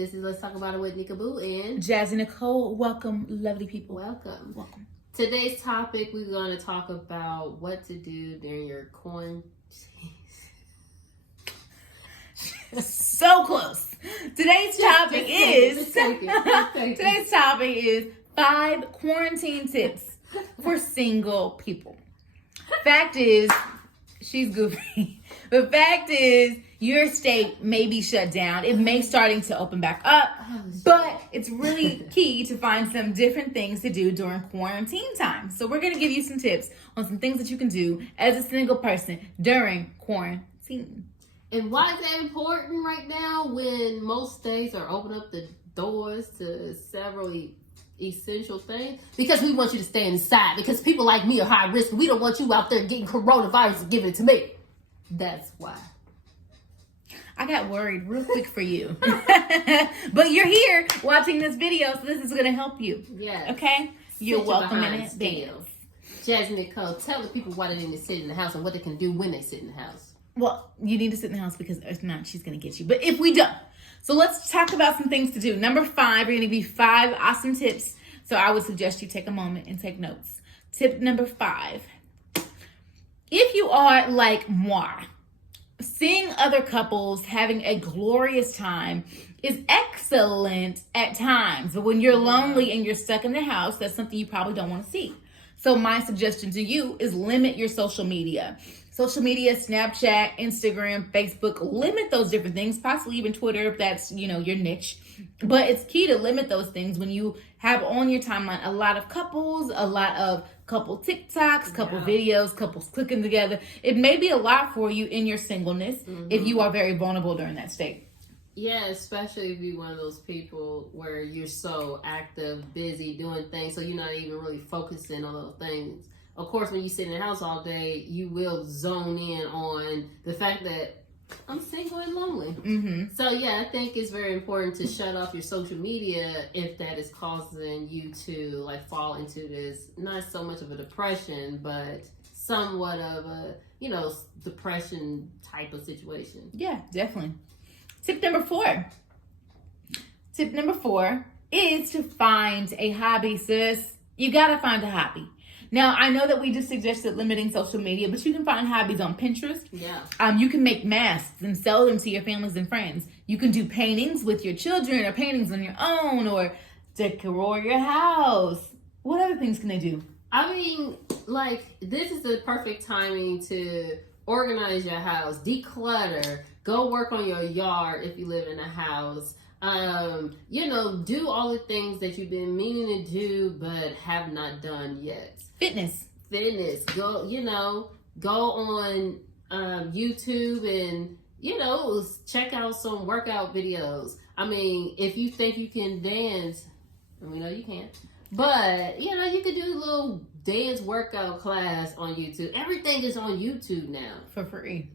This is Let's Talk About It with Nika Boo and Jazzy Nicole. Welcome, lovely people. Welcome. Today's topic, we're going to talk about what to do during your quarantine. So close. Today's topic is 5 quarantine tips for single people. Fact is, she's goofy. The fact is, your state may be shut down. It may starting to open back up, but it's really key to find some different things to do during quarantine time. So we're going to give you some tips on some things that you can do as a single person during quarantine. And why is that important right now when most states are opening up the doors to several essential things? Because we want you to stay inside. Because people like me are high risk. We don't want you out there getting coronavirus and giving it to me. That's why. I got worried real quick for you. But you're here watching this video, so this is going to help you. Yes. Okay? You're welcome in advance. Jazzy Nicole, tell the people why they need to sit in the house and what they can do when they sit in the house. Well, you need to sit in the house because if not, she's going to get you. But if we don't, so let's talk about some things to do. Number 5, we're going to give you 5 awesome tips. So I would suggest you take a moment and take notes. Tip number 5. If you are like moi, seeing other couples having a glorious time is excellent at times. But when you're lonely and you're stuck in the house, that's something you probably don't want to see. So my suggestion to you is limit your social media. Social media, Snapchat, Instagram, Facebook, limit those different things, possibly even Twitter if that's, your niche. But it's key to limit those things when you have on your timeline a lot of couples, a lot of couple TikToks, couple videos, couples clicking together. It may be a lot for you in your singleness if you are very vulnerable during that state. Yeah, especially if you're one of those people where you're so active, busy, doing things, so you're not even really focusing on those things. Of course, when you sit in the house all day, you will zone in on the fact that I'm single and lonely. Mm-hmm. So, yeah, I think it's very important to shut off your social media if that is causing you to, fall into this, not so much of a depression, but somewhat of a, depression type of situation. Yeah, definitely. Tip number 4. Tip number 4 is to find a hobby, sis. You got to find a hobby. Now, I know that we just suggested limiting social media, but you can find hobbies on Pinterest. Yeah. You can make masks and sell them to your families and friends. You can do paintings with your children or paintings on your own or decor your house. What other things can they do? I mean, this is the perfect timing to organize your house, declutter, go work on your yard if you live in a house. Do all the things that you've been meaning to do but have not done yet. Fitness. Go on YouTube and, check out some workout videos. I mean, if you think you can dance, and we know you can't, but, you could do a little dance workout class on YouTube. Everything is on YouTube now. For free.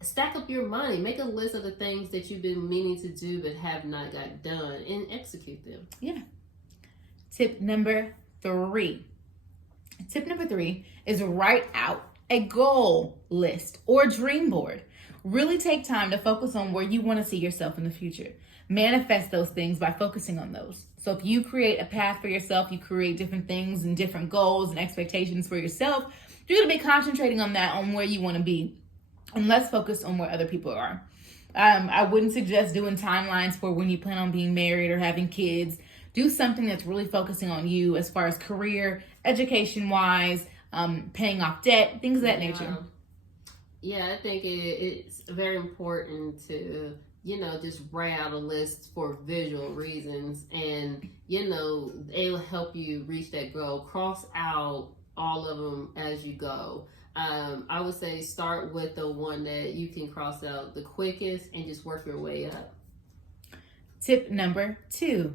Stack up your money. Make a list of the things that you've been meaning to do but have not got done and execute them. Yeah. Tip number 3. Tip number 3 is write out a goal list or dream board. Really take time to focus on where you want to see yourself in the future. Manifest those things by focusing on those. So if you create a path for yourself, you create different things and different goals and expectations for yourself, you're going to be concentrating on that, on where you want to be. And less focused on where other people are. I wouldn't suggest doing timelines for when you plan on being married or having kids. Do something that's really focusing on you as far as career, education-wise, paying off debt, things of that nature. Yeah, I think it's very important to, just write out a list for visual reasons. And, it'll help you reach that goal. Cross out all of them as you go. I would say start with the one that you can cross out the quickest and just work your way up. Tip number 2.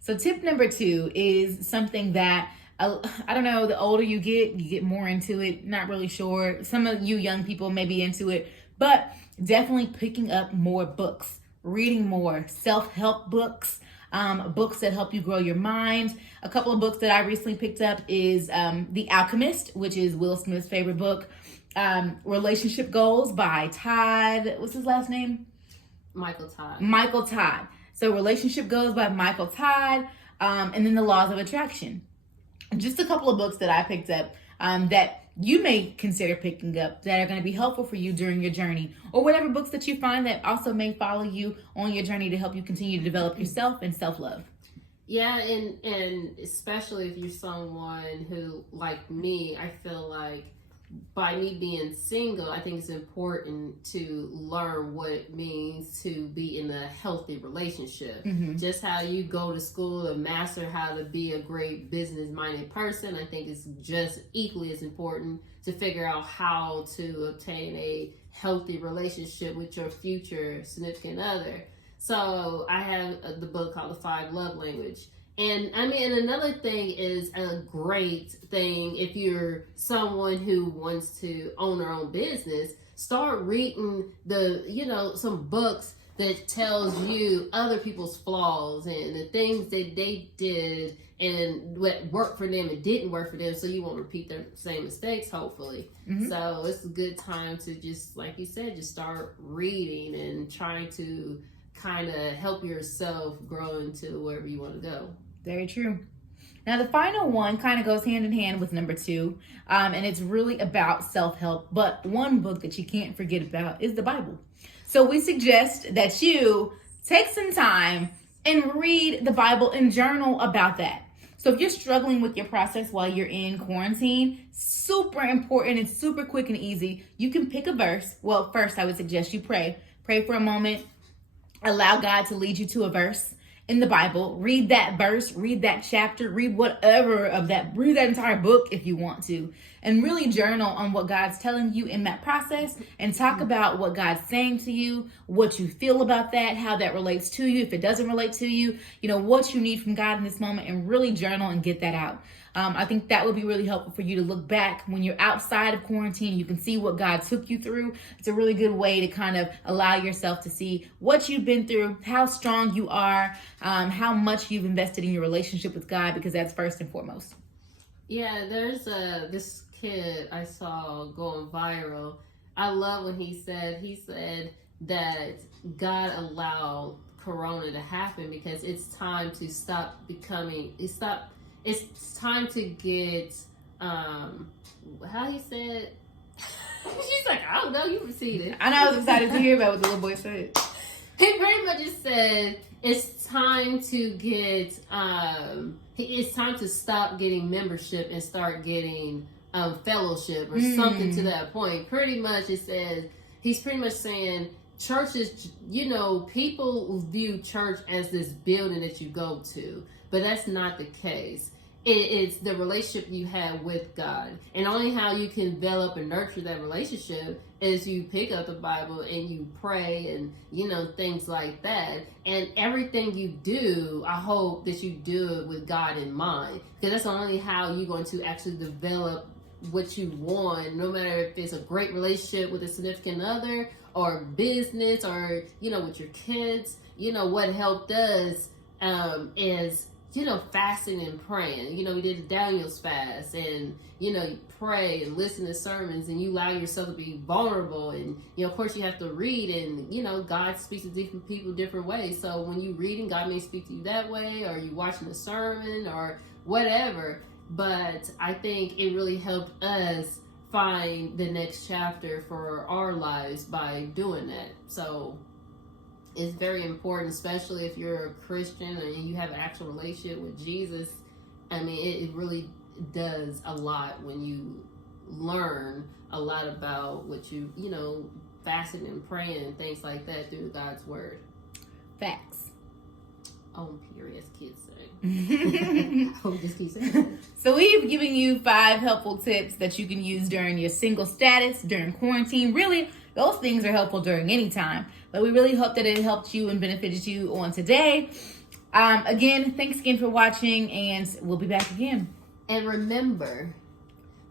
So tip number 2 is something that, I don't know, the older you get more into it. Not really sure. Some of you young people may be into it, but definitely picking up more books, reading more self-help books, books that help you grow your mind. A couple of books that I recently picked up is The Alchemist, which is Will Smith's favorite book. Relationship Goals by Todd, what's his last name? Michael Todd. Michael Todd. So Relationship Goals by Michael Todd, and then The Laws of Attraction. Just a couple of books that I picked up that you may consider picking up that are going to be helpful for you during your journey, or whatever books that you find that also may follow you on your journey to help you continue to develop yourself and self-love. Yeah, and especially if you're someone who, like me, I feel like by me being single, I think it's important to learn what it means to be in a healthy relationship. Mm-hmm. Just how you go to school to master how to be a great business-minded person, I think it's just equally as important to figure out how to obtain a healthy relationship with your future significant other. So I have the book called The 5 Love Language. And I mean, and another thing is a great thing if you're someone who wants to own their own business, start reading some books that tells you other people's flaws and the things that they did and what worked for them and didn't work for them, so you won't repeat the same mistakes, hopefully. Mm-hmm. So it's a good time to just, like you said, just start reading and trying to kind of help yourself grow into wherever you want to go. Very true. Now, the final one kind of goes hand in hand with number 2, and it's really about self-help. But one book that you can't forget about is the Bible. So we suggest that you take some time and read the Bible and journal about that. So if you're struggling with your process while you're in quarantine, super important and super quick and easy. You can pick a verse. Well, first I would suggest you pray. Pray for a moment. Allow God to lead you to a verse in the Bible. Read that verse, read that chapter, read whatever of that, read that entire book if you want to, and really journal on what God's telling you in that process, and talk about what God's saying to you, what you feel about that, how that relates to you, if it doesn't relate to you, what you need from God in this moment, and really journal and get that out. I think that would be really helpful for you to look back when you're outside of quarantine. You can see what God took you through. It's a really good way to kind of allow yourself to see what you've been through, how strong you are, how much you've invested in your relationship with God, because that's first and foremost. Yeah, there's this kid I saw going viral. I love when he said that God allowed Corona to happen because it's time to stop becoming, it's time to get, how he said, she's like, I don't know, you repeat it. I know, I was excited to hear about what the little boy said. He pretty much just said, it's time to get, it's time to stop getting membership and start getting fellowship or something to that point. Pretty much it says, he's pretty much saying, churches, people view church as this building that you go to, but that's not the case. It's the relationship you have with God, and only how you can develop and nurture that relationship is you pick up the Bible and you pray and things like that. And everything you do, I hope that you do it with God in mind, because that's only how you're going to actually develop what you want, no matter if it's a great relationship with a significant other or business or with your kids. What helped us is fasting and praying. We did Daniel's fast, and you pray and listen to sermons, and you allow yourself to be vulnerable, and of course you have to read, and God speaks to different people different ways. So when you reading, God may speak to you that way, or you watching a sermon or whatever. But I think it really helped us find the next chapter for our lives by doing that. So it's very important, especially if you're a Christian and you have an actual relationship with Jesus. I mean, it really does a lot when you learn a lot about what fasting and praying and things like that through God's word. Facts. On period, as kids say. Oh, just keep saying that. So we've given you 5 helpful tips that you can use during your single status, during quarantine. Really, those things are helpful during any time. But we really hope that it helped you and benefited you on today. Again, thanks again for watching, and we'll be back again. And remember,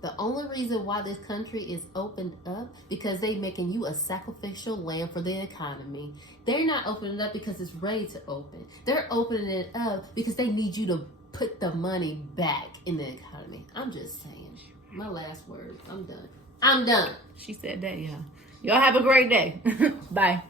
the only reason why this country is opened up because they making you a sacrificial lamb for the economy. They're not opening it up because it's ready to open. They're opening it up because they need you to put the money back in the economy. I'm just saying. My last word. I'm done. She said that, y'all. Y'all have a great day. Bye.